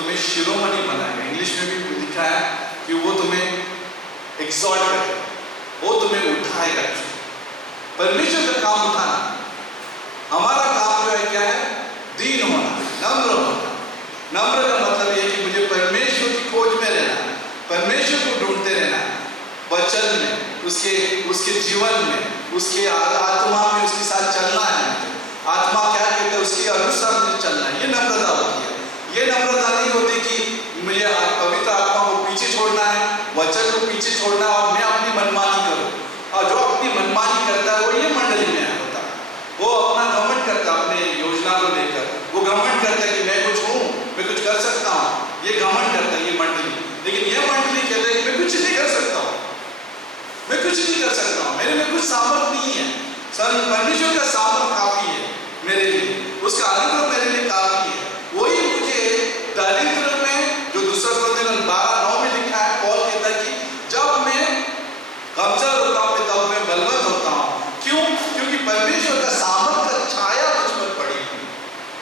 तुम्हें शिरोमणि बनाएगा। इंग्लिश में भी लिखा है कि वो तुम्हें एग्जॉल्ट करेगा, वो तुम्हें उठाएगा। परमेश्वर का काम उठाना, हमारा काम जो है क्या है? दीन होना, नम्र होना। नम्र का मतलब ये कि मुझे परमेश्वर की खोज में रहना, परमेश्वर को ढूंढते रहना, वचन में, उसके जीवन में, उसके आत्मा में उसके साथ चलना है। आत्मा क्या कहते हैं, उसके अनुसार मुझे चलना है। ये नम्रता होती है। ये नम्रता नहीं होती कि मुझे पवित्र आत्मा को पीछे छोड़ना है, वचन को पीछे छोड़ना है और मैं अपनी मनमानी करूं। और जो अपनी मनमानी करता है वो ये मंडली में होता है। वो अपना घमंड करता है, अपने योजना को लेकर वो घमंड करता है कि मैं कुछ हूं, मैं कुछ कर सकता हूं। ये घमंड करता है ये मंडली। लेकिन ये मंडली कहता है कि मैं कुछ नहीं कर सकता हूं, मैं कुछ नहीं कर सकता हूं, मेरे में कुछ सामर्थ नहीं है। परमेश्वर का सामर्थ काफी है मेरे लिए, उसका अनुग्रह मेरे लिए काफी है। वही मुझे दरिद्र में, जो दूसरा कोरिन्थियों 12:9 में लिखा है, पौल कहता है कि जब मैं कमजोर होता हूं तब मैं बलवंत होता हूं। क्यों? क्योंकि परमेश्वर का सामर्थ का छाया मुझ पर पड़ी हुई,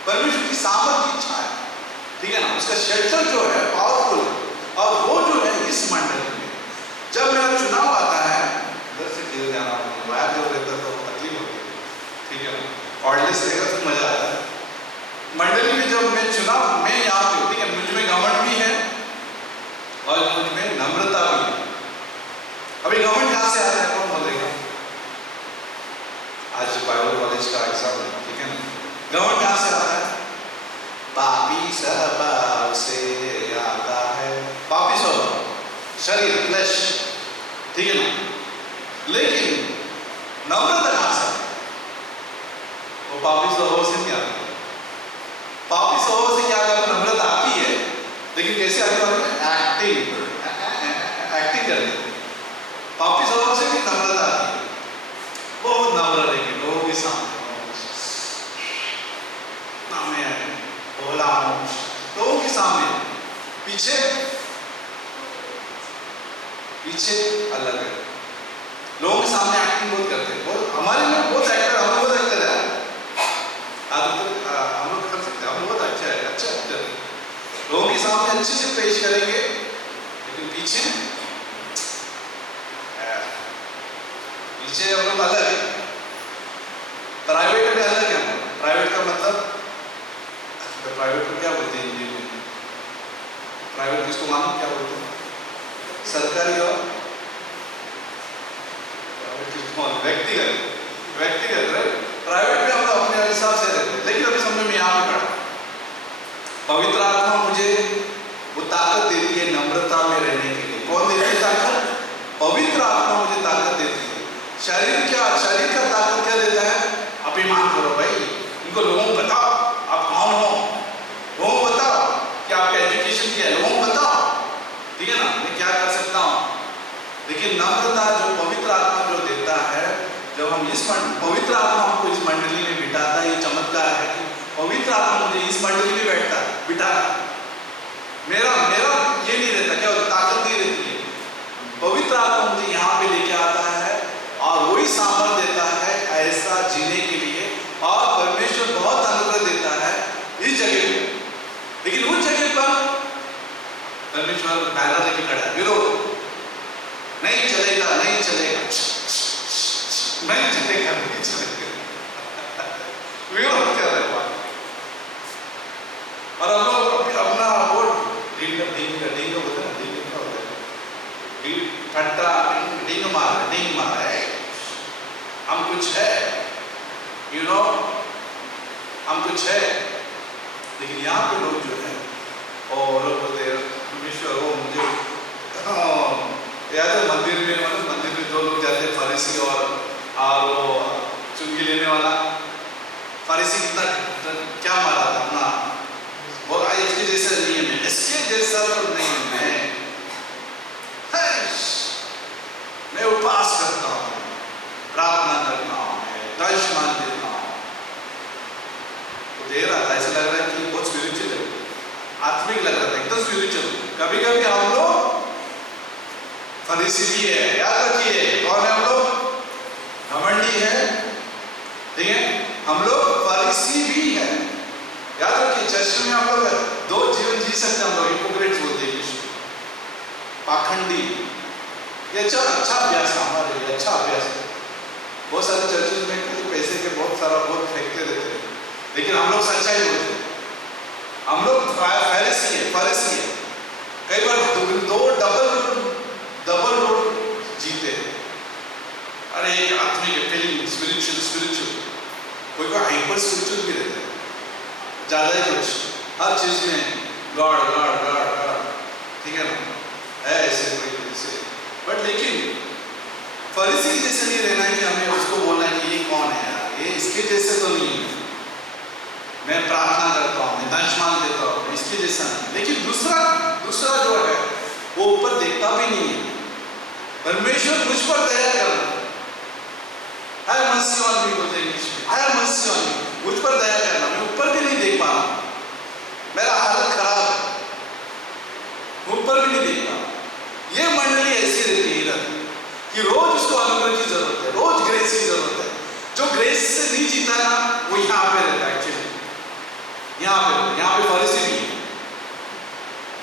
परमेश्वर की सामर्थ की छाया, ठीक है ना। उसका शेल्टर जो है पावरफुल है। और वो जो है इस मंडली में जब मेरा चुनाव आता है, इधर से किधर जाना होगा, वायर जो रहता है तो तकलीफ होती है, ठीक है ना। ऑर्डलेस रहेगा तो मजा आता है। मंडली में जब मैं चुनाव, मैं यहाँ पे, ठीक है, मुझ में घमंड भी है और मुझ में नम्रता भी है। अभी घमंड कहाँ से आता है, कौन बोलेगा? आज बाइबल कॉलेज का एग्जाम है, ठीक है ना। घमंड कहाँ से आता है? पापी स्वभाव से आता है। पापी स्वभाव, शरीर, फ्लैश, ठीक है ना। लेकिन नम्रता कहाँ से? वो पापी स्वभाव से नहीं आती। पापी स्वभाव से क्या आता है? नम्रता आती है, लेकिन कैसे आती है? एक्टिंग करते हैं। पापी स्वभाव से भी नम्रता आती है, बहुत नम्र रहेंगे लोगों के सामने, बोला लोगों के सामने, पीछे अलग है। लोगों के सामने एक्टिंग बहुत करते हैं, बहुत हमारे में बहुत एक्टर, हम बहुत एक्टर है, हम लोग कर सकते हैं, हम बहुत अच्छा है, अच्छा एक्टर है। लोगों के सामने अच्छे से पेश करेंगे, लेकिन पीछे हम लोग अलग है। प्राइवेट में अलग है। प्राइवेट का मतलब, प्राइवेट को क्या बोलते हैं हिंदी में? प्राइवेट किसको मालूम क्या बोलते हैं? सरकारी और व्यक्तिगत राइट। प्राइवेट में हम लोग अपने हिसाब से रहते हैं, लेकिन अभी समझो मैं यहाँ पे खड़ा, पवित्र आत्मा मुझे वो ताकत देती है नम्रता में रहने के लिए। कौन देती है ताकत? पवित्र आत्मा मुझे ताकत देती है। शरीर का ताकत क्या देता है? अभिमान करो भाई, इनको लोगों को बताओ आप कौन हो, लोगों को बताओ कि आपका एजुकेशन क्या है, लोगों को बताओ, ठीक है ना, मैं क्या कर सकता हूँ। लेकिन नम्रता जो पवित्र आत्मा जो देता है, जब हम इस पवित्र आत्मा हमको इस मंडली में बिठाता है, ये चमत्कार है कि पवित्र आत्मा मुझे इस मंडली में बिठाता। मेरा ये नहीं रहता, क्या ताकत नहीं रहती है, पवित्र आत्मा मुझे यहाँ पे लेके आता है और वही सामर्थ देता है ऐसा जीने के लिए। और परमेश्वर बहुत अनुग्रह देता है इस जगह पे, लेकिन उस जगह पर परमेश्वर बैनर लेके खड़ा है, विरोध नहीं चलेगा, नहीं चलेगा, नहीं चलेगा, नहीं चलेगा, विरोध कर रहे हैं। और हम लोग अपना वोट ढींग होता है, ठट्टा ढींग मार है, हम कुछ है, यू नो, हम कुछ है। लेकिन यहाँ पे लोग जो है और लोग बोलते हैं परमेश्वर, वो मुझे याद है मंदिर में दो लोग जाते हैं, फरीसी और वो चुंगी लेने वाला। फरीसी कितना क्या मारा था अपना, बोल इसके जैसा नहीं है मैं, इसके जैसा तो नहीं मैं उपवास करता हूँ, प्रार्थना करता हूँ, दशमान देता हूँ। तो दे रहा था, ऐसा लग रहा है कि बहुत स्पिरिचुअल है, आत्मिक लग रहा था, एकदम स्पिरिचुअल। कभी कभी हम लोग फरीसी भी है, याद रखिए, कौन है हम लोग? घमंडी है, ठीक है, हम लोग फरीसी भी है, याद रखिए। चर्च में हम लोग दो जीवन जी सकते हैं हम लोग, हिपोक्रेट्स बोलते हैं इंग्लिश में, पाखंडी। ये अच्छा अभ्यास है हमारे लिए, अच्छा अभ्यास है। बहुत सारे चर्चेज में पैसे के बहुत फेंकते रहते हैं, लेकिन हम लोग सच्चाई बोलते हैं। हम लोग फारिसी है। कई बार दो डबल रोड जीते हैं। अरे एक आत्मिक फीलिंग स्पिरिचुअल, कोई हाइपर स्पिरिचुअल भी रहते हैं, ज्यादा ही कुछ हर चीज में गॉड, ठीक है ना, है ऐसे कोई ऐसे। बट लेकिन फरीसी जैसे नहीं रहना है कि हमें उसको बोलना है कि ये कौन है यार, ये इसके जैसे तो नहीं है, मैं प्रार्थना करता हूँ, मैं दशमान देता हूँ, इसके जैसा नहीं। लेकिन दूसरा जो है वो ऊपर देखता भी नहीं है। परमेश्वर मुझ पर दया करना, हाय मर्सी ऑन मी बोलते हैं इंग्लिश में, हाय मर्सी ऑन मी, मुझ पर दया करना। मैं ऊपर भी नहीं देख पा रहा, मेरा हालत खराब है, ऊपर भी नहीं देख पा रहा। ये मंडली ऐसी रहती है इधर कि रोज उसको अनुग्रह की जरूरत है, रोज ग्रेस की जरूरत है। जो ग्रेस से नहीं जीता ना वो यहाँ पे रहता है। एक्चुअली यहाँ पे फरीसी भी है,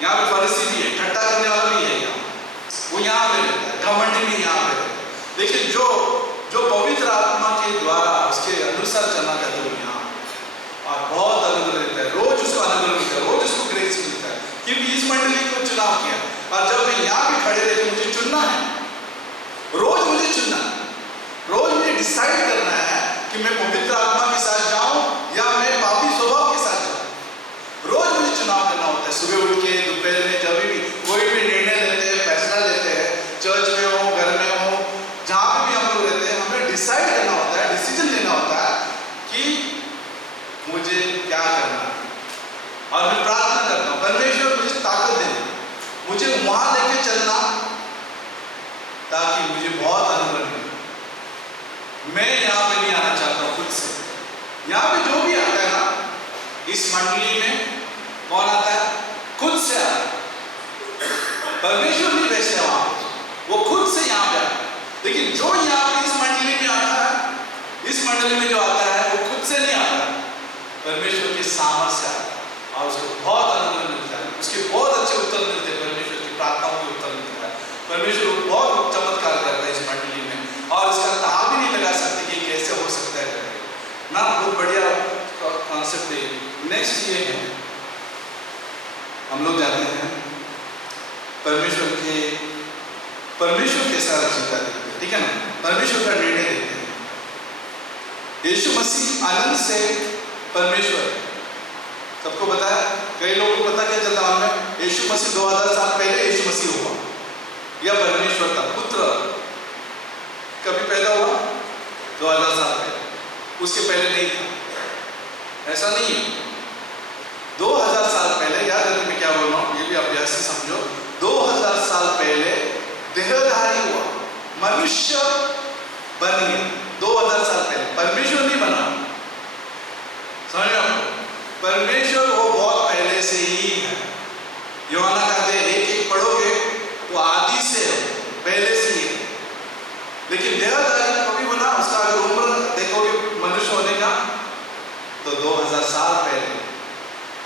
यहाँ पे फरीसी भी है, ठट्टा करने वाला भी है यहाँ, वो यहाँ पे रहता है, घमंडी भी यहाँ पे रहता है। लेकिन जो पवित्र आत्मा के द्वारा उसके अनुसार चलना चाहते हो यहाँ, और बहुत अनुग्रह रहता है, रोज उसको अनुग्रह मिलता है, रोज उसको ग्रेस मिलता है। क्योंकि इस मंडली को चुनाव किया, और जब मैं यहाँ पे खड़े रहे मुझे चुनना है, रोज मुझे चुनना, रोज मुझे डिसाइड करना है कि मैं पवित्र आत्मा के साथ जाऊं या मैं पापी स्वभाव के साथ जाऊं। रोज मुझे चुनाव करना होता है, सुबह उठ के, दोपहर में, जब भी कोई भी निर्णय लेते हैं, फैसला लेते हैं, चर्च में हो, घर में हो, जहां भी हम लोग रहते हैं, हमें डिसाइड करना होता है, डिसीजन लेना होता है कि मुझे क्या करना है। और मैं प्रार्थना करता हूँ परमेश्वर मुझे ताकत देना, मुझे वहां लेके चलना ताकि मुझे बहुत अनुग्रह मिले। मैं यहाँ पे नहीं आना चाहता हूँ खुद से। यहाँ पे जो भी आता है ना इस मंडली में, कौन आता है? खुद से आता है। परमेश्वर नहीं वैसे वहां पे, वो खुद से यहाँ पे आता है। लेकिन जो यहाँ पे इस मंडली में आता है, इस मंडली में जो आता है वो खुद से नहीं आता, परमेश्वर के सामर्थ्य से आता है, और उसको बहुत अनुग्रह मिलता है, उसके बहुत अच्छे उत्तर मिलते हैं, परमेश्वर की प्रार्थनाओं के उत्तर मिलता है। परमेश्वर बहुत चमत्कार करता है इस मंडली में, और इसका ताब भी नहीं लगा सकते कि कैसे हो सकता है ना। बहुत बढ़िया कॉन्सेप्ट है। नेक्स्ट ये है, हम लोग जानते हैं परमेश्वर के साथ जीता देखते हैं, ठीक है ना, परमेश्वर का निर्णय देखते हैं। यीशु मसीह आनंद से परमेश्वर, सबको पता है, कई लोगों को पता क्या चलता है हमें, यीशु मसीह 2000 साल पहले यीशु मसीह हुआ, या परमेश्वर का पुत्र कभी पैदा हुआ 2000 साल पहले, उसके पहले नहीं था, ऐसा नहीं है। 2000 साल पहले, याद रखिए मैं क्या बोल रहा हूँ, ये भी अभ्यास से समझो, 2000 साल पहले देहधारी हुआ, मनुष्य बन गया 2000 साल पहले, परमेश्वर नहीं बना। समझ रहे हो, परमेश्वर वो बहुत पहले से ही है। यूहन्ना कहते हैं एक पढ़ोगे तो आदि से है, पहले से ही है। लेकिन देहधारी कभी बना, उसका अगर उम्र देखोगे मनुष्य होने का तो 2000 साल पहले।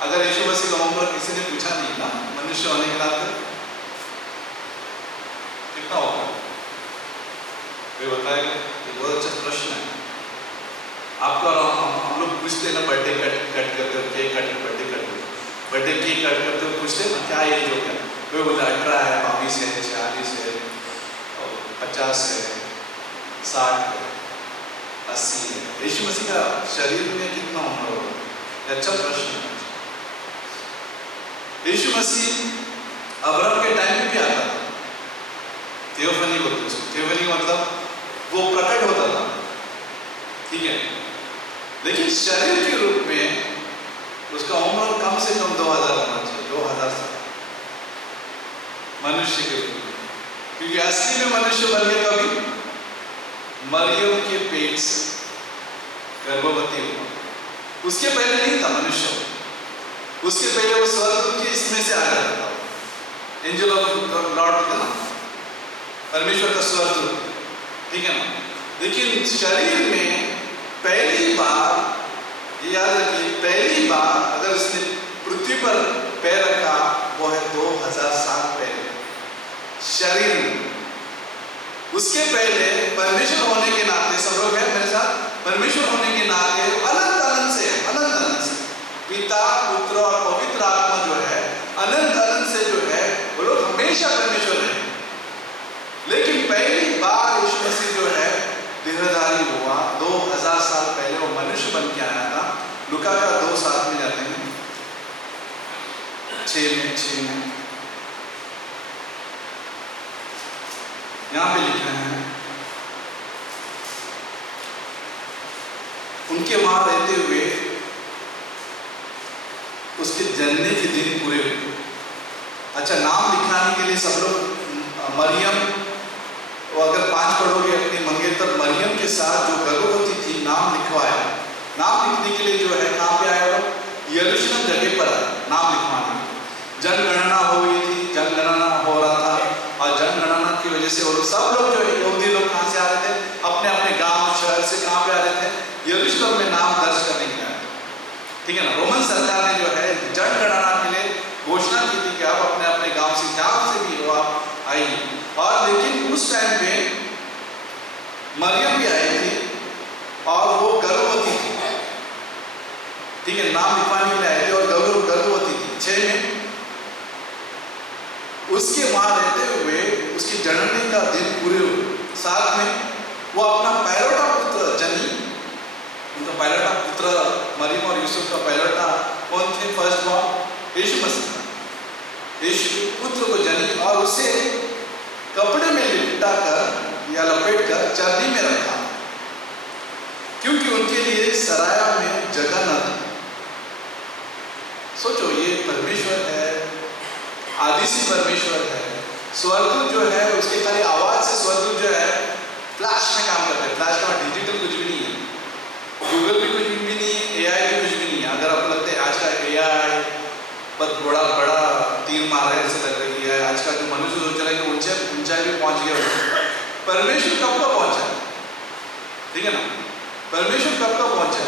अगर यीशु मसीह का उम्र किसी ने पूछा नहीं ना मनुष्य होने के नाते कितना होगा, कोई बताएगा? ये बहुत अच्छा प्रश्न है आपका। हम लोग पूछते ना बर्थडे कट करते, cake cut, birthday cake cut करते हो, पूछते ना क्या एज हो गया, कोई बोलता 18 है, 22 है, 46 है, 50 है, 60 है, 80 है। यीशु मसीह का शरीर में कितना उम्र होगा? अच्छा प्रश्न है। यीशु मसीह अब्राहम के टाइम में भी आता था, थियोफनी बोलते हैं, थियोफनी मतलब वो प्रकट होता था, ठीक है, लेकिन शरीर के रूप में उसका उम्र कम से कम 2000 होना चाहिए, 2000 साल मनुष्य के रूप में, क्योंकि असली में मनुष्य बन गया कभी मरियम के पेट से, गर्भवती हुआ। उसके पहले नहीं था मनुष्य, उसके पहले वो स्वर्ग के इसमें से आ जाता था, एंजल ऑफ लॉर्ड होता ना, परमेश्वर का स्वर्ग, ठीक है ना। लेकिन शरीर में पहली बार, याद रखिए, पहली बार अगर उसने पृथ्वी पर पैर रखा वो है 2000 साल पहले शरीर में। उसके पहले परमेश्वर होने के नाते, सब लोग हैं मेरे साथ, परमेश्वर होने के नाते अनंत अनंत से पिता पुत्र और पवित्र आत्मा जो है अनंत अनंत से जो है वो लोग हमेशा परमेश्वर है। लेकिन पहली बार यीशु मसीह जो है देहधारी हुआ 2000 साल पहले, वो मनुष्य बन के आया था। लुका का 2:7 में जाते हैं, 6 में यहां पे लिखा है, उनके वहां रहते हुए उसके जन्म के दिन पूरे हुए। अच्छा, नाम लिखाने के लिए सब लोग मरियम, वो अगर 5 पढ़ोगे अपनी मंगेतर मरियम के साथ जो गर्भवती थी, नाम लिखवाया। नाम लिखने के लिए जो है कहाँ पे आया, वो यरूशलेम जगह पर नाम लिखवाने। जनगणना हो गई थी, जनगणना हो रहा था, और जनगणना की वजह से वो लोग सब लोग जो है यहूदी लोग कहाँ से आ रहे थे, अपने अपने गांव शहर से कहाँ पे आ रहे थे, यरूशलेम में नाम दर्ज करने के लिए। ठीक है ना, रोमन सरकार ने जो है जनगणना के लिए घोषणा की थी कि आप अपने अपने गांव से जहां से भी हो आप आइए। और लेकिन उस टाइम पे मरियम भी आई थी और वो गर्भवती थी। ठीक है, नाम लिखवाने के लिए आई थी और गर्भवती थी। 6 में उसके वहां रहते हुए उसकी जननी का दिन पूरे हुए। 7 में वो अपना पहलौठा पुत्र जनी, उनका पहलौठा पुत्र मरियम और यूसुफ का पहलौठा कौन थे, फर्स्ट बॉर्न यीशु मसीह, यीशु पुत्र को जनी और उसे कपड़े में लिपटा कर या लपेट कर चरनी में रखा, क्योंकि उनके लिए सराया में जगह न थी। सोचो, ये परमेश्वर है, आदिसी परमेश्वर है। स्वर्गदूत जो है उसके खाली आवाज से स्वर्गदूत जो है फ्लैश में काम करते हैं। फ्लैश का डिजिटल कुछ भी नहीं है, गूगल भी कुछ भी नहीं है, एआई भी कुछ भी नहीं है। अगर आपको लगता है आज का एआई बहुत बड़ा तीर मार रहा है ऐसे लग रही है, आज का जो मनुष्य सोच रहा है कि ऊंचाई भी पहुंच गया, परमेश्वर कब का पहुंचा? ठीक है ना, परमेश्वर कब का पहुंचा?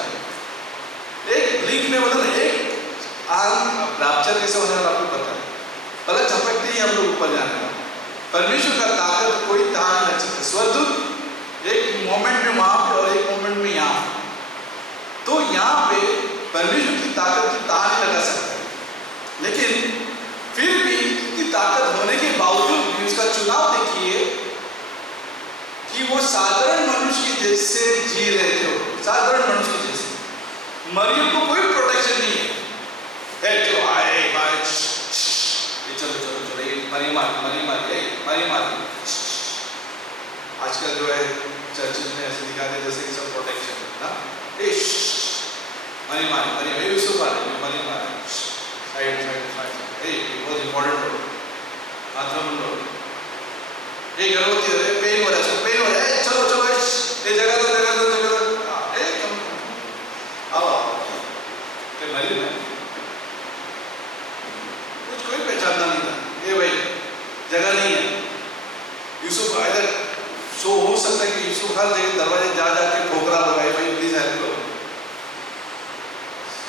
एक ब्लिंक में बोला ना, एक रैप्चर कैसे होने वाला आपको पता है, पलक झपकते ही हम लोग ऊपर जाने वाले। परमेश्वर का ताकत कोई ताक नहीं लग सकता। स्वर्गदूत एक मोमेंट में वहां पे और एक मोमेंट में यहाँ, तो यहाँ पे परमेश्वर की ताकत की ताक नहीं लगा सकता। लेकिन फिर भी इतनी ताकत होने के बावजूद भी उसका चुनाव देखिए कि वो साधारण मनुष्य के जैसे जी रहे थे, साधारण मनुष्य के जैसे। मरियम को कोई प्रोटेक्शन नहीं है, चलो आए भाई, चलो मरियम आ गई। आजकल जो है चर्चेज में ऐसे दिखाते हैं जैसे कि सब प्रोटेक्शन है ना, मरियम यूसुफ आ रही, मरियम आ रही, साइड बहुत इंपॉर्टेंट हो, हाथ में मुंडो, गर्भवती हो रही, पेन हो रहा है, चलो ये जगह दो, आओ मरियम है, कुछ कोई पहचानना नहीं था, ये भाई जगह नहीं है। यूसुफ इधर सो हो सकता है कि यूसुफ हर जगह दरवाजे जा जाके ठोकरा होगा, भाई प्लीज हेल्प करो,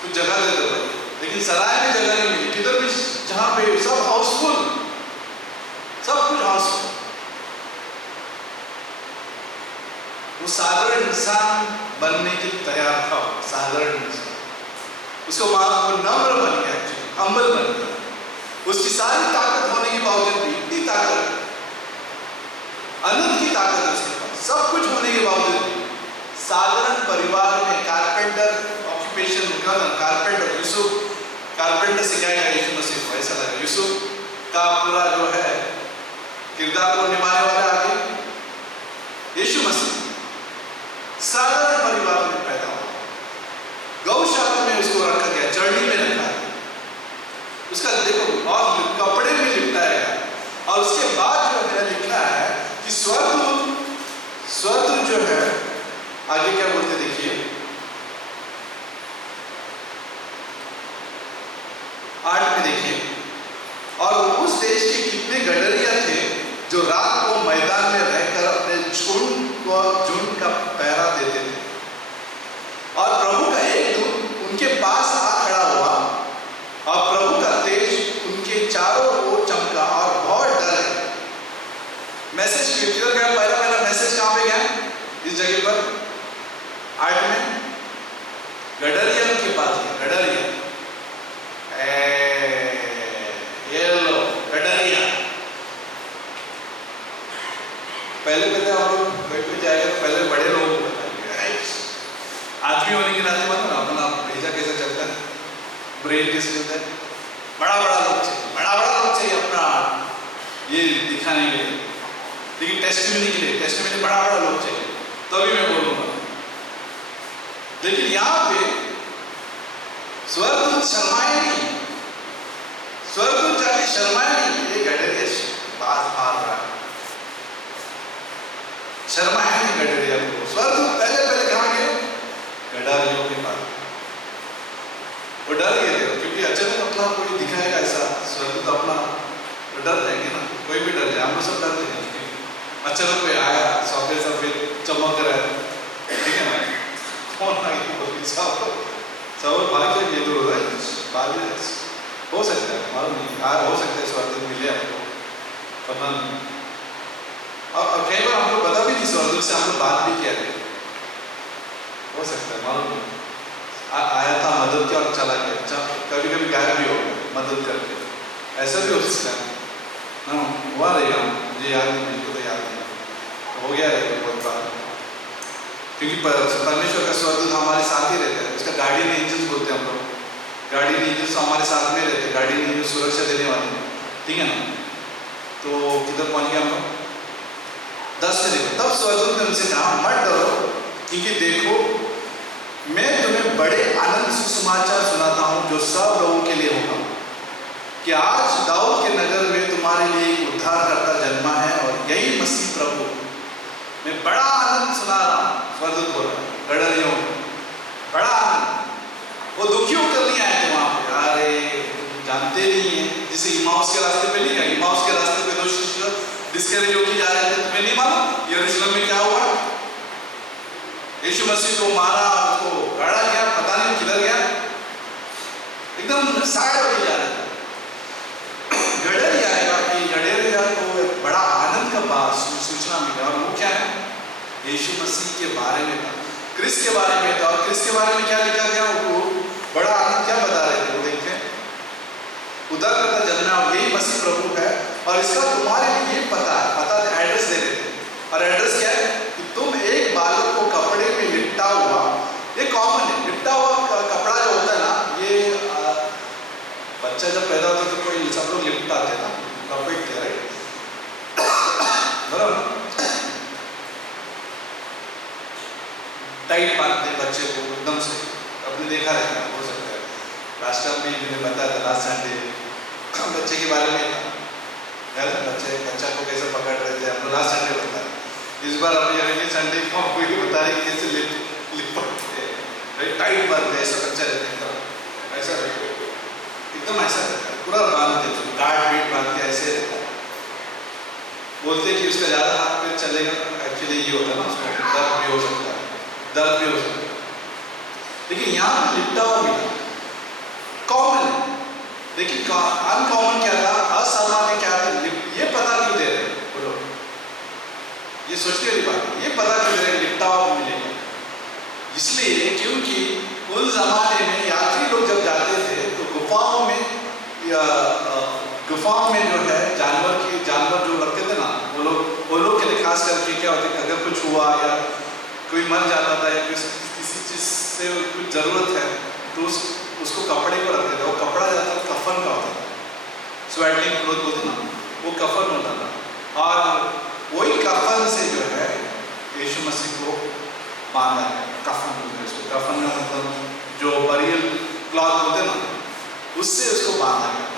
कुछ जगह दे दो भाई। लेकिन सराय में जगह नहीं मिली, किधर भी जहां पे सब हाउसफुल, सब कुछ हाउसफुल। वो साधारण इंसान बनने के लिए तैयार था, साधारण इंसान, उसको वो नम्र बन गया, हम्बल बन गया। उसकी सारी ताकत होने के बावजूद भी, इतनी ताकत, अनंत की ताकत है उसके पास, सब कुछ होने के बावजूद भी साधारण परिवार में कारपेंटर ऑक्यूपेशन का कारपेंटर, यूसुफ कारपेंटर सिखाएगा यीशु मसीह को, ऐसा लगा। यूसुफ का पूरा जो है किरदार को निभाने वाला आगे यीशु मसीह साधारण परिवार में पैदा हुआ, गौशाला में उसको रखा गया, चरनी में रखा गया, उसका देखो और कपड़े में लिपटाया गया। और उसके बाद जो है लिखा है कि स्वर्गदूत जो है आगे क्या बोलते देखिए, 8 में देखिए, और उस देश के कितने गडरिया थे जो रात को मैदान में रहकर अपने झुंड का पहरा देते थे, और प्रभु का एक दूत उनके पास आ खड़ा हुआ और प्रभु का तेज किधर गया? पहला पहला मैसेज कहाँ पे गया? इस जगह पर 8 में गडरिया के पास गया। गडरिया, ये लो गडरिया। पहले पहले हम लोग कहीं पे जाएगा तो पहले बड़े लोगों को बताएंगे। आदमी होने के नाते मानो ना अपना भेजा कैसे चलता है, ब्रेन कैसे चलता है। बड़ा बड़ा लोग चाहिए, बड़ा बड़ा लोग चाहिए अपना ये दिखाने के लिए, लेकिन टेस्टिमनी के लिए, टेस्टिमनी बड़ा बड़ा लोग चाहिए तभी मैं बोलूँगा। लेकिन यहाँ पे स्वर्गदूत शर्माए नहीं, स्वर्गदूत जाके शर्माए नहीं। ये गडरिया बात मार रहा है, शर्मा है नहीं गडरिया को। स्वर्गदूत पहले पहले कहाँ गए? गडरियों के पास। वो डर गए थे क्योंकि अचानक अपना कोई दिखाएगा ऐसा स्वर्गदूत अपना, तो डर जाएंगे ना, कोई भी डर जाए, हम लोग सब डर जाएंगे। अचानक कोई आया सफेद सफेद चमक रहा है, ठीक है ना, कौन आ गया? सब भाग जाएंगे तो हो सकता है, मालूम नहीं यार, हो सकता है स्वर्गदूत मिले आपको, पता नहीं। अब कई बार हम लोग पता भी नहीं, स्वर्गदूत से हम लोग बात भी किया थे, हो सकता है, मालूम नहीं। आया था मदद किया और चला गया, कभी कभी गायब भी हो मदद करके, ऐसा भी हो सकता है ना। हुआ रहेगा, मुझे याद नहीं, मुझको तो याद नहीं, हो गया रहेगा बहुत बार, क्योंकि परमेश्वर का स्वर्गदूत हमारे साथ ही रहता है। उसका गार्डियन एंजल्स बोलते हैं हम लोग, गार्डियन एंजल्स हमारे साथ में रहते हैं, गार्डियन एंजल सुरक्षा देने वाले, ठीक है ना। तो किधर पहुंच गया हम लोग? 10 से देखो। तब स्वर्गदूत ने उनसे कहा, मत डरो, क्योंकि देखो मैं तुम्हें बड़े आनंद सुसमाचार सुनाता हूं जो सब लोगों के लिए होगा, कि आज दाऊद के नगर में तुम्हारे लिए एक उद्धारकर्ता जन्मा है और यही मसीह प्रभु। मैं बड़ा आनंद सुना रहा हूं, स्वर्गदूत बोल रहा है गडरियों को, बड़ा आनंद। वो दुखी होकर नहीं आए थे वहां पे, अरे जानते नहीं है, जैसे इमाउस के रास्ते पे नहीं गए, इमाउस के रास्ते पे 2 शिष्य डिस्करेज होकर जा रहे थे, तुम्हें नहीं मालूम यरूशलेम में क्या हुआ? यीशु मसीह को मारा, उसको गाड़ा गया, पता नहीं किधर गया, एकदम साइड होके जा रहे थे। गडरिया आएगा कि गडरिया को बड़ा आनंद का बात सूचना मिला, और वो क्या है? यीशु मसीह के बारे में था, क्रिस्त के बारे में था। और क्रिस्त के बारे में क्या लिखा गया? वो बड़ा आनंद क्या बता रहे थे? वो देखते हैं, उद्धारकर्ता जन्मा और यही मसीह प्रभु है, और इसका तुम्हारे लिए पता है, पता एड्रेस दे रहे थे। और एड्रेस क्या है? कि तुम एक बालक को कपड़े में लिपटा हुआ, ये कॉमन है, लिपटा हुआ कपड़ा जो होता है ना, ये बच्चा जब पैदा होता है तो कोई सब लोग लिपटाते ना, लपेटते, राइट, बराबर, टाइट बांधते बच्चे को एकदम से। आपने देखा रहेगा, हो सकता है राष्ट्र में मैंने बताया था लास्ट संडे बच्चे के बारे में था, बच्चा को कैसे पकड़ रहे थे, हमने लास्ट संडे बताया। इस बार अभी अगले संडे को आपको ये बता रहे कि कैसे लिपटते हैं, टाइट बांधते, ऐसा बच्चा रहता है एकदम ऐसा रहता है, एकदम ऐसा रहता है, पूरा बांधते, गार्ड वेट बांध के ऐसे रहता है। बोलते कि उसका ज़्यादा हाथ पैर चलेगा, एक्चुअली ये होता है ना, उसको दर्द भी हो सकता है, दर्द भी हो सकता है। लेकिन यहाँ पर लिपटा हुआ मिला, कॉमन है, लेकिन अनकॉमन क्या था, असामान्य क्या था? ये पता क्यों दे रहे? बोलो, ये सोचने वाली बात है, ये पता क्यों दे रहे लिपटा हुआ मिलेगा? इसलिए क्योंकि उस जमाने में यात्री लोग जब जाते थे तो गुफाओं में जो है जानवर जो रखते थे ना, वो लोग के लिए खास करके क्या होता है, अगर कुछ हुआ या कोई मर जाता था या किसी चीज से कुछ जरूरत है तो उसको कपड़े को रखते थे। वो कपड़ा जाता था कफन का होता था, स्वेडलिंग क्लोथ बोलते ना, वो कफन होता था। और वही कफन से जो है यीशु मसीह को बांधा है, कफन बोलते हैं उसको, कफन का मतलब जो बरियल क्लॉथ होते ना, उससे उसको बांधा गया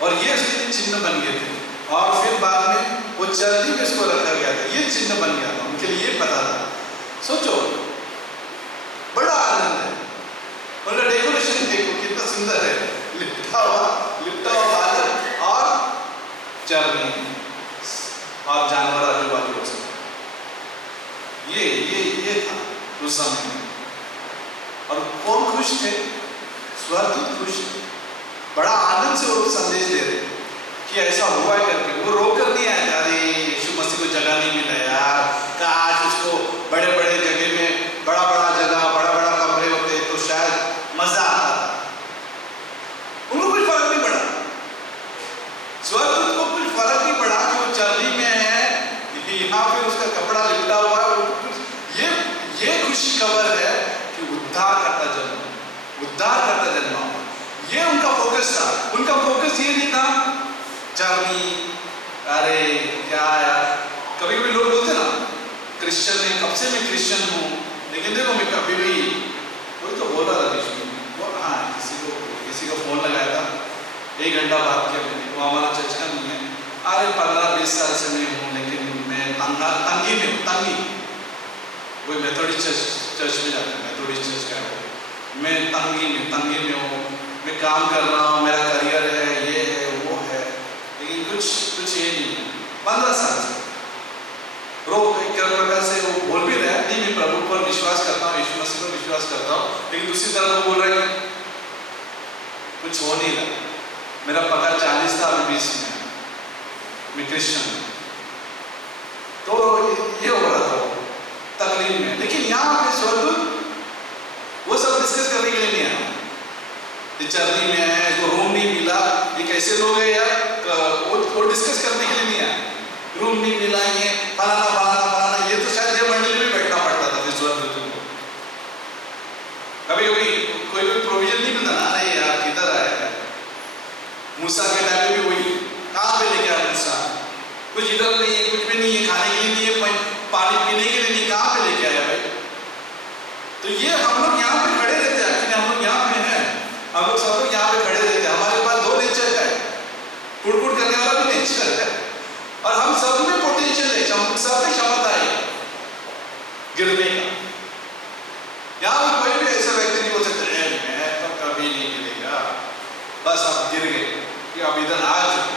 और ये उसके लिए चिन्ह बन गए थे। और फिर बाद में वो चर्नी में इसको रखा गया था, ये चिन्ह बन गया था, उनके लिए ये पता था। सोचो, बड़ा आनंद है, उनका डेकोरेशन देखो कितना सुंदर है, लिपटा हुआ बादल और चर्नी और जानवर आजू बाजू हो सकते, ये था उस समय। और कौन खुश थे? स्वर्गदूत खुश थे, बड़ा आनंद से वो संदेश दे रहे कि ऐसा हुआ करके। वो रोकर नहीं आया, अरे यीशु खबर है कि उद्धार करता जन्मा। ये उनका फोकस था। उनका फोकस ये नहीं था जर्नी, अरे क्या यार, कभी कभी लोग बोलते ना क्रिश्चियन है, कब से मैं क्रिश्चियन हूँ, लेकिन देखो मैं कभी भी, कोई तो बोल रहा था बीच में, वो हाँ किसी को फोन लगाया था, 1 घंटा बात किया मैंने, वो हमारा चर्च का नहीं है, अरे 15-20 साल से मैं हूँ, लेकिन मैं तंगी में हूँ, कोई मेथोडिस्ट चर्च में जाता है, मेथोडिस्ट चर्च का है, मैं तंगी में हूँ, मैं काम कर रहा हूँ, मेरा करियर है, ये है वो है, लेकिन कुछ ये नहीं है। 15 साल से एक प्रकार से वो बोल भी रहे हैं, नहीं मैं प्रभु पर विश्वास करता हूँ, यीशु मसीह पर विश्वास करता हूँ, लेकिन दूसरी तरफ वो बोल रहे हैं कुछ हो नहीं रहा, मेरा पगार 40 था, अभी 20 में, मैं क्रिश्चियन हूँ। तो ये हो रहा था तकलीफ में। लेकिन यहाँ पे स्वर्गदूत वो सब डिस्कस करने के लिए नहीं आया, जर्नी में है, इसको रूम नहीं मिला, ये कैसे लोग हैं यार, वो डिस्कस करने के लिए नहीं आया, रूम नहीं मिला, ये फलाना, ये तो शायद ये मंडली में बैठना पड़ता था फिर स्वर्गदूतों को। कभी कोई प्रोविजन नहीं मिलता ना, अरे यार किधर आया, मूसा के टाइम में भी वही, कहाँ पे लेके आया मूसा, कुछ इधर नहीं है, कुछ भी नहीं है, खाने के लिए नहीं है, पानी पीने के लिए नहीं, कहाँ पे लेके आया भाई। तो ये हम लोग यहाँ पे खड़े रहते हैं, हम लोग यहाँ पे हैं, हम लोग सब लोग यहाँ पे खड़े रहते हैं, हमारे पास 2 नेचर है, कुड़कुड़ करने वाला भी नेचर है, और हम सब में पोटेंशियल है, सब में क्षमता है गिरने का। यहाँ पे कोई भी ऐसा व्यक्ति नहीं बोल सकता है मैं तो कभी नहीं गिरेगा, बस आप गिर गए कि आप इधर आ चुके,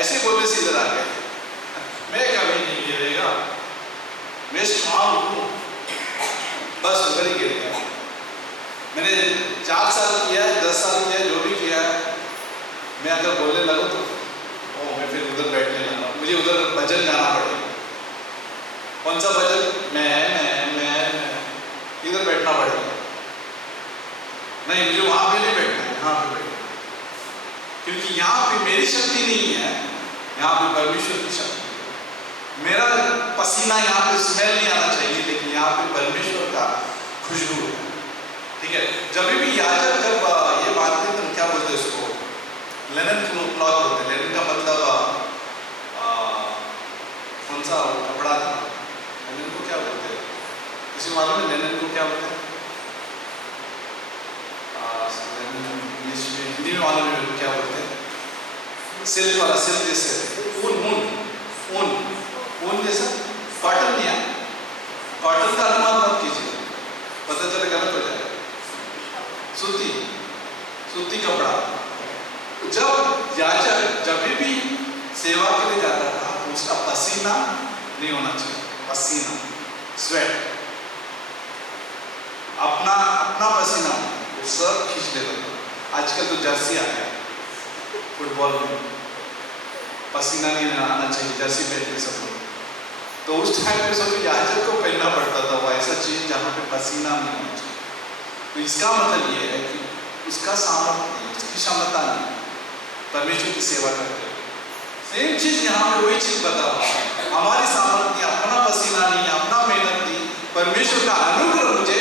ऐसे बोलने से इधर आ गए, मैं कभी नहीं गिरेगा, मैं स्ट्रांग हूँ, बस उधर ही गिर गया। मैंने 4 साल किया है, 10 साल किया है, जो भी किया है, मैं अगर बोलने लगूँ तो मैं फिर उधर बैठने लगा, मुझे उधर भजन गाना पड़ेगा। कौन सा भजन? मैं इधर बैठना पड़ेगा, नहीं मुझे वहां पे नहीं बैठना है, यहाँ पे बैठना, क्योंकि यहाँ पे मेरी शक्ति नहीं है, यहाँ पे परमेश्वर की शक्ति है। मेरा पसीना यहाँ पे स्मेल नहीं आना चाहिए, लेकिन यहाँ पे परमेश्वर का खुशबू है। ठीक है, जब भी याजक जब ये बात करते हैं, क्या बोलते हैं उसको, लेनन क्लॉथ होते हैं, लेनन का मतलब कौन सा कपड़ा था, लेनन को क्या बोलते हैं, किसी मालूम है लेनन को क्या बोलते हैं? इंग्लिश में, हिंदी में मालूम है क्या बोलते हैं? सिल्क वाला, सिल्क जैसे ऊन जैसा, कॉटन नहीं है, कॉटन का अनुमान मत कीजिए, पता चले गलत हो जाएगा, सूती कपड़ा। जब याजक जब भी सेवा के लिए जाता था, उसका पसीना नहीं होना चाहिए, पसीना स्वेट, अपना पसीना वो सब खींच लेता था। आजकल तो जर्सी आ गया, फुटबॉल में पसीना नहीं आना चाहिए, जर्सी पहनते सब लोग, तो उस टाइम पे सब याजक को पहनना पड़ता था वो ऐसा चीज जहाँ पे पसीना नहीं होना चाहिए। तो इसका मतलब ये है कि उसका सामर्थ्य, उसकी क्षमता नहीं, परमेश्वर की सेवा करते। सेम चीज यहाँ पे वही चीज बता रहा है, हमारी सामर्थ्य, अपना पसीना नहीं, अपना मेहनत नहीं, परमेश्वर का अनुग्रह मुझे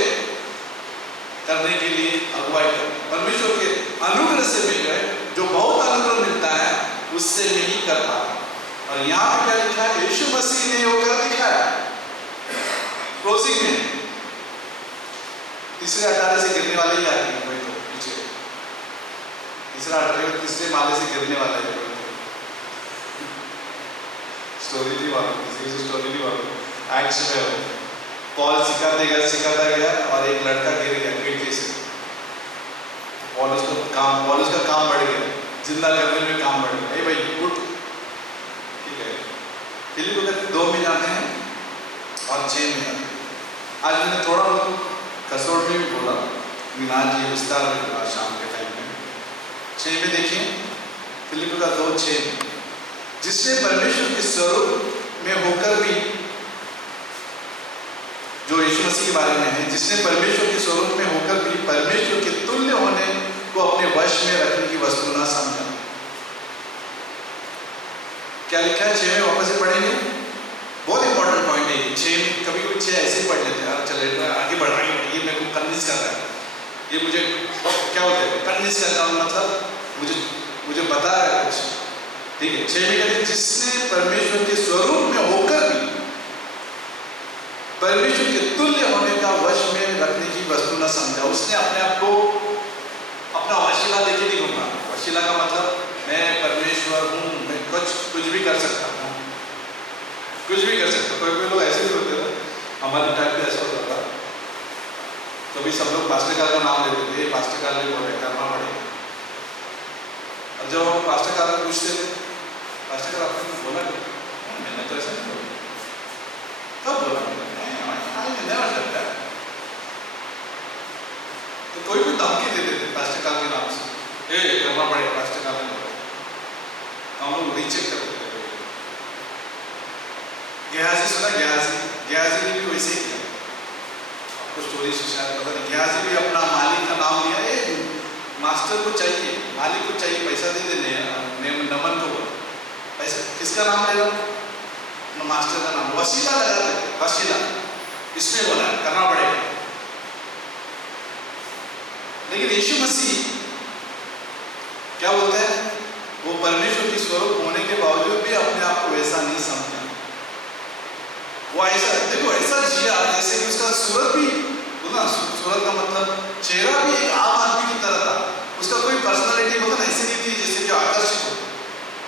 करने के लिए अगुवाई कर, परमेश्वर के अनुग्रह से मिल गए, जो बहुत अनुग्रह मिलता है उससे नहीं कर पाता। और यहाँ पे क्या लिखा है, यीशु मसीह ने होकर दिखाया। क्लोजिंग में तीसरे 18 से गिरने वाले ही आदमी, कोई तो पीछे तीसरा 18 तीसरे माले से गिरने वाला है, स्टोरी थी वाला, किसी की स्टोरी थी वाला, एक्ट्स में पॉल सिखाता गया और एक लड़का गिर गया खिड़की से, पॉल उसका काम बढ़ गया, जिंदा करने में काम बढ़ गया, ए भाई उठ, ठीक है। फिलिप को 2 में जाते हैं और 6 में जाते हैं। आज मैंने थोड़ा कसौट में भी बोला, आज ये विस्तार में शाम के टाइम में 6 में देखिए, फिलिप का 2:6 में, जिसने परमेश्वर के स्वरूप में होकर भी, जो यीशु मसीह के बारे में है, जिसने परमेश्वर के स्वरूप में होकर भी परमेश्वर के तुल्य होने को अपने वश में रखने की वस्तु ना समझा। क्या लिखा है 6 में, वापस से पढ़ेंगे, बहुत इंपॉर्टेंट पॉइंट है पढ़े, 6 कभी कभी 6 ऐसे ही पढ़ लेते हैं, यार चले आगे बढ़, ये मेरे को कन्विंस कर रहा है, ये मुझे क्या बोलते हैं कन्विंस करना, मतलब मुझे बता रहा है कुछ, ठीक है। 6 में कहते हैं जिसने परमेश्वर के स्वरूप में होकर भी परमेश्वर के तुल्य होने का वश में रखने की वस्तु न समझा, उसने अपने आप को अपना वशीला लेके नहीं घूमा। वशीला का मतलब मैं परमेश्वर हूँ, मैं कुछ भी कर सकता हूँ, कुछ भी कर सकता हूँ। कोई लोग ऐसे भी होते थे, हमारे टाइम पे ऐसा होता था, कभी सब लोग पास्टर का नाम लेते थे, पास्टर का बोले करना पड़ेगा, और जब हम पास्टर का पूछते थे, पास्टर का आपने कुछ बोला मैंने तो ऐसा नहीं बोला, कब बोला तो कोई भी धमकी दे देते पास्टर काल के नाम से, करना पड़ेगा पास्टर काल में, हम लोग रीचेक करते थे। गेहाजी सुना, गेहाजी ने भी वैसे ही किया, आपको स्टोरी से शायद पता नहीं। गेहाजी भी अपना मालिक का नाम लिया, मास्टर को चाहिए, मालिक को चाहिए, पैसा दे देने नमन को बोला, पैसा किसका नाम लेगा, मास्टर का नाम, वसीला लगाते, वसीला इसमें बोला करना पड़ेगा। लेकिन यीशु मसीह क्या बोलते हैं, वो परमेश्वर की स्वरूप होने के बावजूद भी अपने आप को वैसा नहीं समझा, वो ऐसा देखो ऐसा जिया जैसे कि उसका सूरत भी बोला, सूरत का मतलब चेहरा भी एक आम आदमी की तरह था, उसका कोई पर्सनालिटी होता ना ऐसी नहीं थी जैसे कि आकर्षित हो,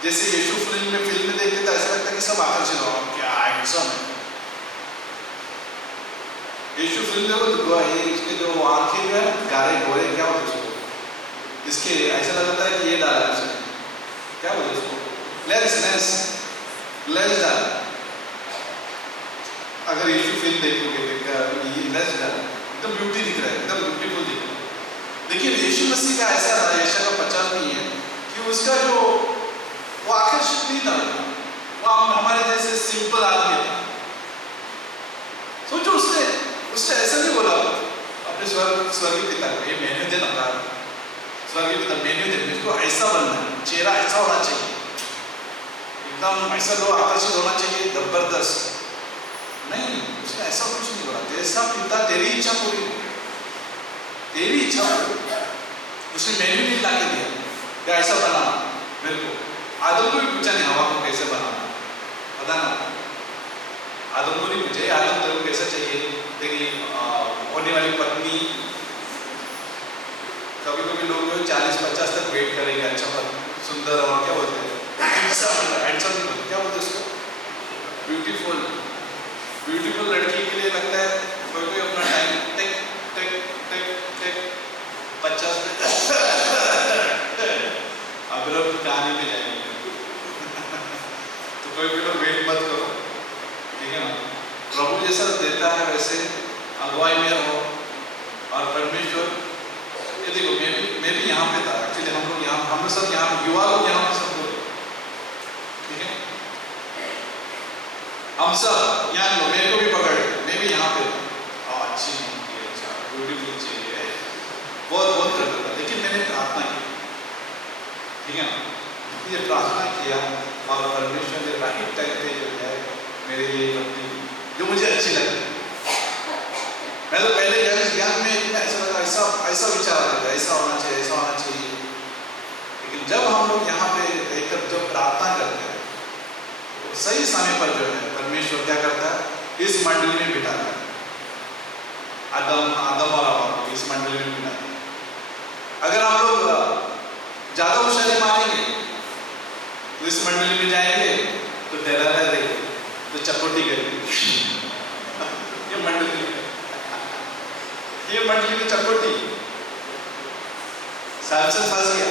जैसे यीशु फिल्म में देखते तो ऐसा लगता है कि सब आकर्षित हो, क्या हैंडसम है यीशु फिल्म देखो तो इसके जो आंखें जो है गारे गोरे क्या होते उसको, इसके ऐसा लगता है कि ये डाला है उसने, क्या बोलते उसको लेंस डाला। अगर यीशु फिल्म देखोगे ये लेंस डाला, एकदम ब्यूटी दिख रहा है, एकदम ब्यूटीफुल दिख रहा है। लेकिन यीशु मसीह का ऐसा था, यशायाह का 50 में है कि उसका जो वो आकर्षित नहीं था, वो हमारे जैसे सिंपल आदमी था। सोचो उसने ऐसा नहीं बोला अपने स्वर्गीय पिता को, ये मैंने दे ना स्वर्गीय पिता मैंने दे, मुझको ऐसा बनना है, चेहरा ऐसा होना चाहिए, एकदम ऐसा लोग आकर्षित होना चाहिए, जबरदस्त नहीं, उसने ऐसा कुछ नहीं बोला, जैसा पिता तेरी इच्छा पूरी, तेरी इच्छा पूरी, उसने मेन्यू नहीं ला के दिया क्या ऐसा बना मेरे को। आदम को भी पूछा नहीं हवा को कैसे बनाना, पता ना आदम को नहीं पूछे, आदम तेरे को कैसा चाहिए, तेरी होने वाली पत्नी, कभी कभी लोग 40-50 तक वेट करेंगे, अच्छा सुंदर और क्या बोलते हैं हैंडसम क्या बोलते हैं उसको, ब्यूटीफुल लड़की के लिए लगता है कोई अपना time take take take take 50 अब लोग कहानी में जाएंगे तो कोई लोग वेट मत करो, ठीक है ना। प्रभु जैसा देता है वैसे अगुवाई में रहो, और परमेश्वर ये देखो मैं भी यहाँ पे था एक्चुअली, हम लोग यहाँ, हम सब यहाँ युवा लोग यहाँ पे सब लोग, ठीक है, हम सब यहाँ लोग, मेरे को भी पकड़, मैं भी यहाँ पे था, अच्छी अच्छा ब्यूटीफुल चाहिए, बहुत करता था, लेकिन मैंने प्रार्थना की, ठीक है ना, ये प्रार्थना किया और परमेश्वर ने राइट टाइम पे जो है मेरे लिए पत्नी जो मुझे अच्छी लगी। मैं तो पहले ज्ञान में इतना ऐसा लगा, ऐसा विचार आता था, ऐसा होना चाहिए, ऐसा होना चाहिए, लेकिन जब हम लोग यहाँ पे रहकर जब प्रार्थना करते हैं तो सही समय पर जो है परमेश्वर क्या करता है, इस मंडली में बिठाता है, आदम और हवा को इस मंडली में बिठाता है। अगर हम लोग ज्यादा होशियारी मारेंगे तो इस मंडली में जाएंगे तो डरा रहेंगे, तो चकोटी करेंगे ये मंडली की चकोटी। सैमसन फंस गया,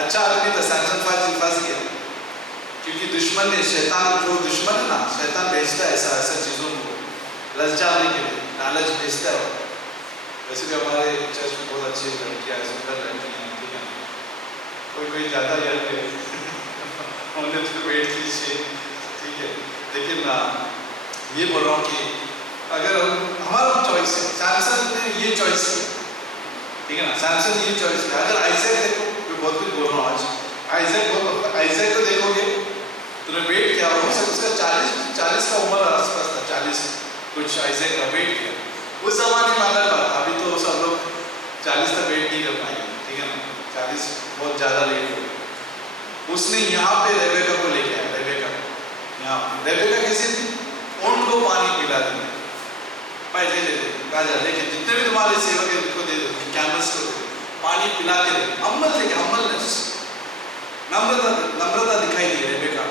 अच्छा आदमी था, सैमसन फंस गया, क्योंकि दुश्मन ने, शैतान जो दुश्मन है ना, शैतान भेजता है ऐसा चीजों को ललचाने के लिए, लालच भेजता है। वैसे भी हमारे चर्च में बहुत अच्छी लड़कियां, सुंदर लड़कियां, ठीक है, कोई ज़्यादा याद है हमने उसको वेट कीजिए, ठीक है, लेकिन ये बोल रहा हूँ कि अगर हमारा चॉइस है, सैमसन ने ये चॉइस किया, ठीक है ना, सैमसन ये चॉइस किया। अगर आइजैक देखो, मैं बहुत कुछ बोल रहा हूँ आज, आइजैक को देखोगे, तूने वेट किया हो सकता उसका 40 40 का उम्र आसपास था, 40 कुछ ऐसे का वेट किया। उस जमाने में अलग बात, अभी तो सब लोग 40 तक वेट नहीं कर पाएंगे, ठीक है ना, 40 बहुत ज़्यादा लेट हो गया। उसने यहाँ पे रेबेका को लेके आया, रेबेका यहाँ रेबेका कैसी थी, ऊँट को पानी पिला दी, पैसे ले कहा जा लेके जितने भी तुम्हारे सेवक है उनको दे दो, कैंपस को दे दो, पानी पिला के दे, अम्मल लेके अम्मलनेस, नम्रता नम्रता दिखाई दी रेबेका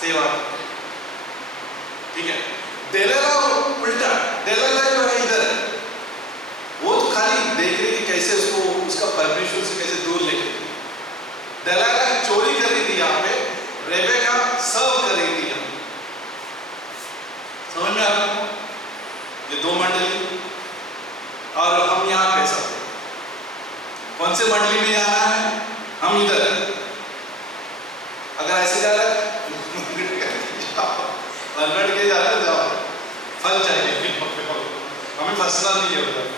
सेवा, ठीक है। डेलाला उल्टा, डेलाला जो है इधर, वो तो खाली देख रही थी कैसे उसको उसका परमेश्वर से कैसे दूर लेके, डेलाला चोरी कर रही थी यहाँ पे, रेबेका सर्व कर रही थी यहाँ। समझ में आ रहा है? ये दो मंडली और हम यहाँ पे सब कौन से मंडली में जाना है, हम इधर। अगर ऐसे जा रहे अनगढ़ के जा रहे जाओ, फल चाहिए, हमें फंसना नहीं है उधर,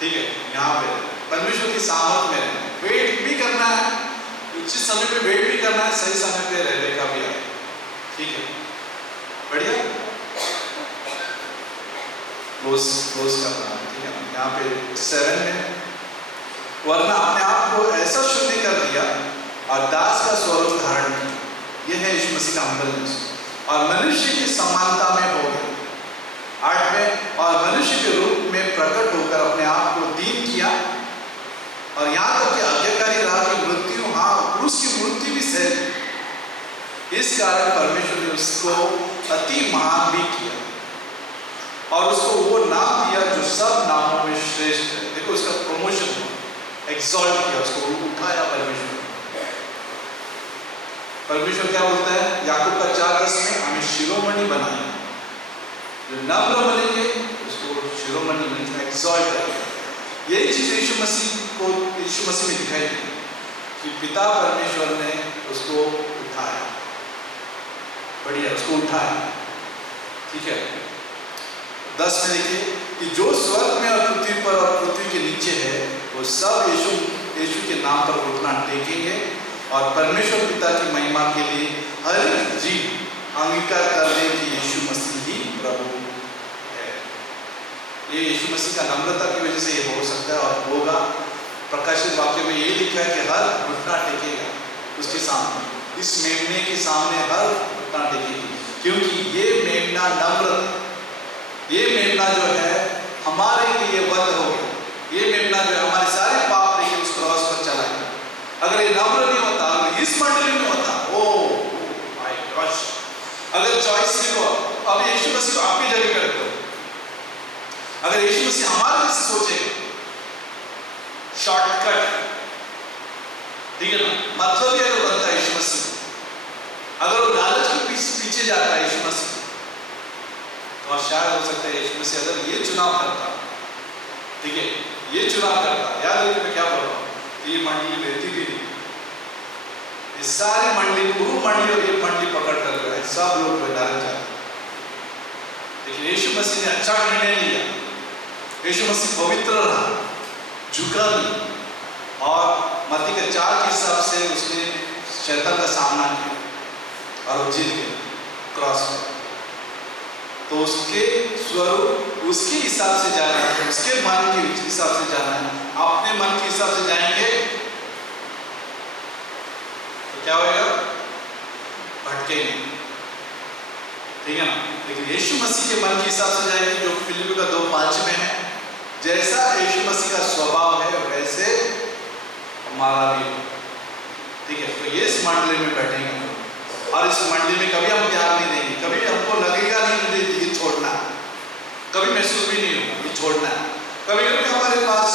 ठीक है। यहाँ पे परमेश्वर की सामर्थ में वेट भी करना है, उचित समय पे वेट भी करना है, सही समय पे रेबेका भी आए, ठीक है, बढ़िया। क्लोज करना है, ठीक है ना। यहाँ पे 7 में, वरना अपने आप को ऐसा शुद्ध कर दिया और दास का स्वरूप धारण किया, यह है यीशु मसीह का हम्बलनेस, और मनुष्य की समानता में हो गया। 8 में, और मनुष्य के रूप में प्रकट होकर अपने आप को दीन किया, और यहाँ तक कि आज्ञाकारी रहा कि मृत्यु, हाँ क्रूस की मृत्यु भी सही। इस कारण परमेश्वर ने उसको अति महान भी किया और उसको वो नाम दिया जो सब नामों में श्रेष्ठ है। देखो उसका प्रमोशन, एक्सॉल्ट किया, उसको उठाया परमेश्वर। परमेश्वर क्या बोलता है याकूब का 4:10 में, हमें शिरोमणि बनाया, जो नम्र बनेंगे उसको शिरोमणि मीन्स एक्सॉल्ट करेंगे। यही चीज यीशु मसीह में दिखाई दी कि पिता परमेश्वर ने उसको उठाया, बढ़िया, उसको उठाया, ठीक है। 10 में देखिए कि जो स्वर्ग में और पृथ्वी पर और पृथ्वी के नीचे है वो सब यीशु के नाम पर घुटना टेकेंगे और परमेश्वर पिता की महिमा के लिए हर एक जीव अंगीकार कर ले कि यीशु मसीह ही प्रभु है। ये यीशु मसीह का नम्रता की वजह से ये हो सकता है और होगा। प्रकाशित वाक्य में ये लिखा है कि हर घुटना टेकेगा उसके सामने, इस मेमने के सामने हर घुटना टेकेगी, क्योंकि ये मेमना नम्र है। ये मेमना जो है हमारे लिए बंद हो गया, ये मेमना जो है हमारे सारे पाप लेके उस क्रॉस पर चला गया। अगर ये नम्र नहीं होता, अगर इस मंडली में होता, ओ माय गॉश, अगर चॉइस लिखो, अब यीशु मसीह को आपकी जगह कर दो, अगर यीशु मसीह हमारे लिए सोचेगा शॉर्टकट, ठीक है ना, मतलब ही अगर बनता है यीशु मसीह, अगर वो लालच के पीछे जाता है यीशु मसीह, और शायद हो सकता है यीशु मसीह अगर ये चुनाव करता, ठीक है, ये चुनाव करता, याद रखिए मैं क्या बोल रहा हूँ, तो ये मंडली रहती भी नहीं, ये सारी मंडली, पूर्व मंडली और ये मंडली पकड़ कर रहा है, सब लोग बेदार जाते। लेकिन यीशु मसीह ने अच्छा निर्णय लिया, यीशु मसीह पवित्र रहा, झुका नहीं, और मत्ती के 4 के हिसाब से उसने शैतान का सामना किया और वो जीत गया क्रॉस पर। तो उसके स्वरूप उसके हिसाब से जाना है, उसके मन के हिसाब से जाना है। अपने मन के हिसाब से जाएंगे तो क्या होगा, भटकेंगे, ठीक है ना। लेकिन यीशु मसीह के मन के हिसाब से जाएंगे, जो फिलिप्पियों का 2:5 में है, जैसा यीशु मसीह का स्वभाव है वैसे हमारा भी, ठीक है। तो ये इस मंडली में बैठेंगे और इस मंडली में कभी हम ध्यान नहीं देंगे, कभी हमको लगेगा नहीं मुझे ये छोड़ना, कभी महसूस भी नहीं होगा ये छोड़ना है। कभी कभी हमारे पास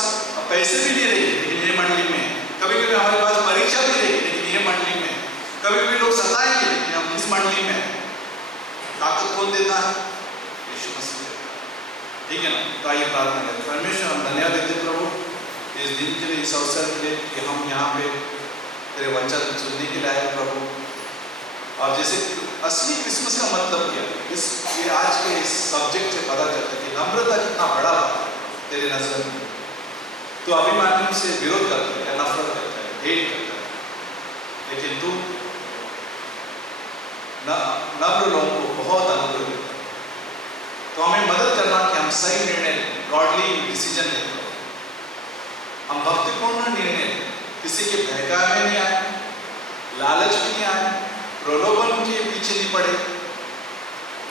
पैसे भी नहीं रहेंगे लेकिन ये मंडली में, कभी कभी हमारे पास परीक्षा भी रहेगी लेकिन ये मंडली में, कभी कभी लोग सताएंगे लेकिन हम इस मंडली में। ताकत कौन देता है, यीशु मसीह देता है, ठीक है ना। तो आइए प्रार्थना करें। परमेश्वर हम धन्यवाद देते प्रभु इस दिन के लिए, इस अवसर के लिए कि हम यहाँ पे तेरे वचन सुनने के लिए आए प्रभु। और जैसे असली क्रिसमस का मतलब क्या है, ये आज के इस सब्जेक्ट से पता चलता है कि नम्रता कितना बड़ा बात है तेरे नजर में। तो अभिमानियों से विरोध करता है या नफरत करता है, हेट करता है, लेकिन तू नम्र लोगों को बहुत अनुग्रह गॉडली डिसीजन लेते हो, हम भक्तिपूर्ण निर्णय, किसी के बहकावे में नहीं आए, लालच भी नहीं आए, प्रलोभन के पीछे नहीं पड़े।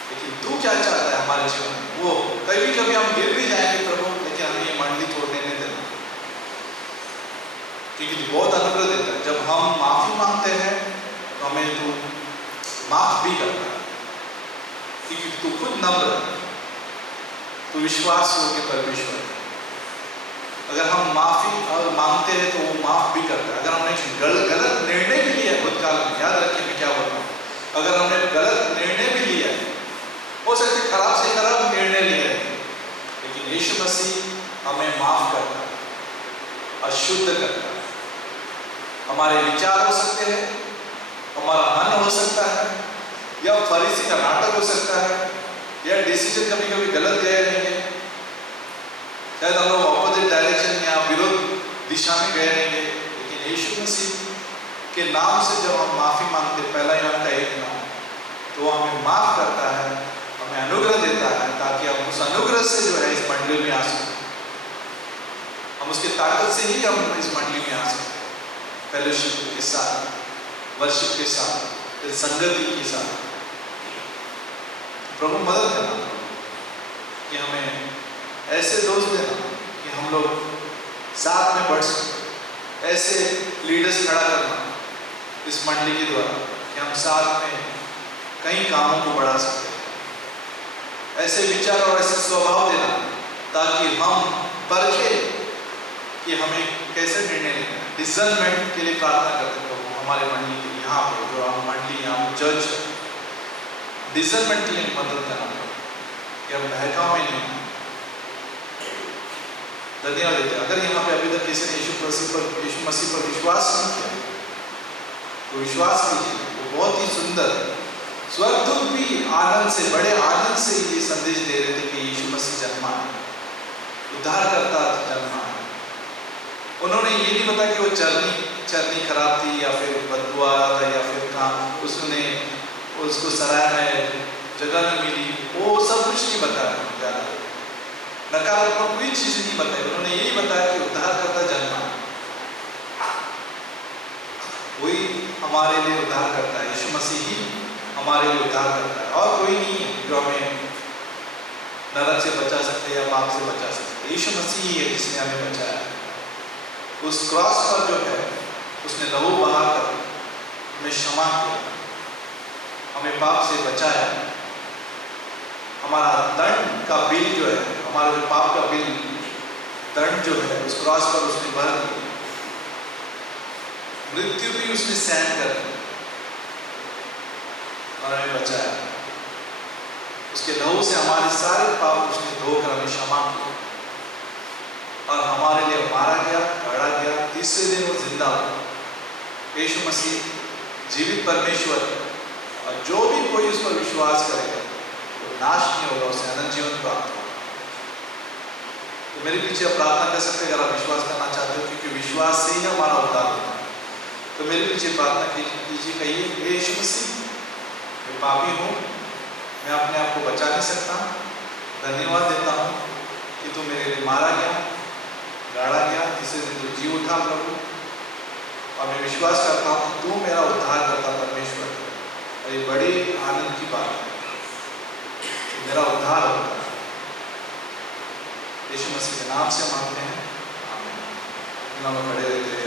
लेकिन तू क्या चाहता है हमारे जीवन में? वो कभी कभी हम गिर भी जाएंगे प्रभु, लेकिन हमें ये मंडली तोड़ने नहीं देना, क्योंकि तू बहुत अनुग्रह देता है। जब हम माफी मांगते हैं तो हमें तू माफ भी करता है, क्योंकि तू खुद नम्र है, तू विश्वास योग्य परमेश्वर है। अगर हम माफी मांगते हैं तो वो माफ भी करता है। अगर हमने गलत निर्णय भी लिया भूतकाल में, याद रखिए मैं क्या बोल रहा हूँ, अगर हमने गलत निर्णय भी लिया, हो सकता है खराब से खराब निर्णय लिया है, लेकिन यीशु मसीह हमें माफ करता है, अशुद्ध करता है। हमारे विचार हो सकते हैं, हमारा मन हो सकता है, या फरीसी का नाटक हो सकता है, या डिसीजन कभी कभी गलत गए रहेंगे, शायद हम लोग ऑपोजिट डायरेक्शन या विरोध दिशा में गए रहेंगे। लेकिन यीशु मसीह के नाम से जब हम माफी मांगते, पहला यूहन्ना का 1 नाम, तो हमें माफ करता है, हमें अनुग्रह देता है, ताकि हम उस अनुग्रह से जो है इस मंडली में आ सकें। हम उसकी ताकत से ही हम इस मंडली में आ सकते हैं, फेलोशिप के साथ, वर्शिप के साथ, संगति के साथ। प्रभु मदद करना कि हमें ऐसे दोस्त देना कि हम लोग साथ में बढ़ सकें, ऐसे लीडर्स खड़ा करना इस मंडली के द्वारा कि हम साथ में कई कामों को बढ़ा सकते हैं। ऐसे विचार और ऐसे स्वभाव देना ताकि हम परखें कि हमें कैसे निर्णय लेना है। डिसर्नमेंट के लिए प्रार्थना करते हैं हमारे मंडली के लिए, यहाँ पर जो हम मंडली, यहाँ चर्च, डिसर्नमेंट के लिए मदद करना कि हम बहकाव में नहीं। धन्यवाद देते हैं। अगर यहाँ पे अभी तक किसी ने यीशु मसीह पर विश्वास नहीं किया तो विश्वास कीजिए, वो बहुत ही सुंदर है। स्वर्गदूत भी आनंद से, बड़े आनंद से ये संदेश दे रहे थे कि यीशु मसीह जन्मा है, उद्धारकर्ता जन्मा है। उन्होंने ये नहीं बताया कि वो चरनी खराब थी, या फिर बदबू आ रहा था, या फिर कहाँ उसको सराय में जगह न मिली, वो सब कुछ नहीं बताया, नकारात्मक कोई चीज नहीं बताई। उन्होंने यही बताया कि उद्धारकर्ता जन्मा है, वही हमारे लिए उद्धार करता है। यीशु मसीह ही हमारे लिए उद्धार करता है, और कोई नहीं है जो हमें नरक से बचा सकते या पाप से बचा सकते। यीशु मसीह ही है जिसने हमें बचाया। उस क्रॉस पर जो है उसने लहू बहाकर हमें क्षमा किया, हमें पाप से बचाया। हमारा दंड का बिल जो है, हमारा जो पाप का बिल, दंड जो है, उस क्रॉस पर उसने भर दिया। मृत्यु भी उसने सहन कर दी और हमें बचाया। उसके लहू से हमारे सारे पाप उसने धोकर हमें क्षमा किया, और हमारे लिए मारा गया, गाड़ा गया, तीसरे दिन वो जिंदा हुआ। यीशु मसीह जीवित परमेश्वर है, और जो भी कोई उस पर विश्वास करेगा वो नाश नहीं होगा, उसे अनंत जीवन प्राप्त होगा। तो मेरे पीछे आप प्रार्थना कर सकते हैं अगर आप विश्वास करना चाहते हो, क्योंकि विश्वास से ही हमारा उद्धार होता है। तो मेरे पीछे प्रार्थना कीजिए, कहिए, हे यीशु मसीह, मैं पापी हूँ, मैं अपने आप को बचा नहीं सकता, धन्यवाद देता हूँ कि तू मेरे लिए मारा गया, गाड़ा गया, तीसरे दिन तू जी उठा प्रभु, और मैं विश्वास करता हूँ कि तू मेरा उद्धार करता परमेश्वर। और ये बड़ी आनंद की बात है, मेरा उद्धार होता है। यीशु मसीह के नाम से मांगते हैं, आमीन। खड़े रहते हैं।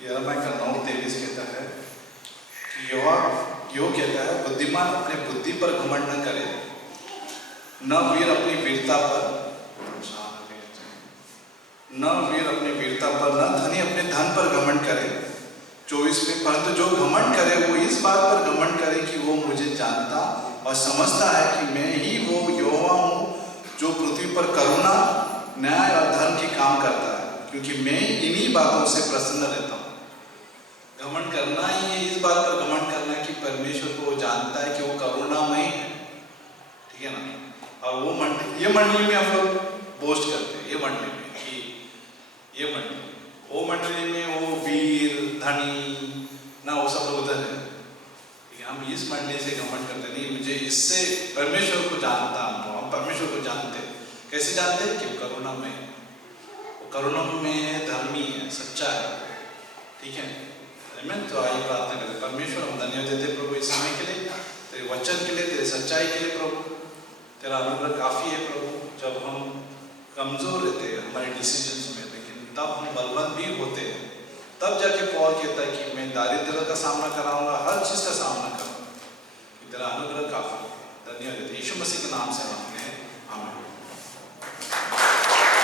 यिर्मयाह का 9:23 कहता है कि यहोवा यो कहता है, बुद्धिमान अपने बुद्धि पर घमंड न करे, न वीर अपनी वीरता पर, न धनी अपने धन पर घमंड करे। 24 में, परंतु जो घमंड करे वो इस बात पर घमंड करे कि वो मुझे जानता और समझता है कि मैं ही वो यहोवा हूँ जो पृथ्वी पर करुणा, न्याय और धर्म के काम करता है, क्योंकि मैं इन्हीं बातों से प्रसन्न रहता हूँ। घमंड करना ही है, इस बात पर घमंड करना है कि परमेश्वर को वो जानता है कि वो करुणामय है, ठीक है ना। और वो मंडली, ये मंडली में हम लोग बोस्ट करते हैं, ये मंडली में कि ये मंडली, वो मंडली में वो वीर धनी ना वो सब लोग उधर है, हम इस मंडली से घमंड करते नहीं, मुझे इससे परमेश्वर को जानता हूँ। हम परमेश्वर को जानते हैं, कैसे जानते हैं कि वो करुणामय है, वो करुणामय है, धर्मी है, सच्चा है, ठीक है। आमीन। तो आइए प्रार्थना करें। परमेश्वर हम धन्यवाद देते प्रभु इस समय के लिए, तेरे वचन के लिए, तेरे सच्चाई के लिए प्रभु। तेरा अनुग्रह काफ़ी है प्रभु। जब हम कमज़ोर रहते हैं हमारे डिसीजंस में, लेकिन तब हम बलवंत भी होते हैं, तब जाके पौल कहता है कि मैं दारिद्र्य का सामना कराऊंगा, हर चीज़ का सामना करूँगा। तेरा अनुग्रह काफ़ी है। धन्यवाद देते यीशु मसीह के नाम से।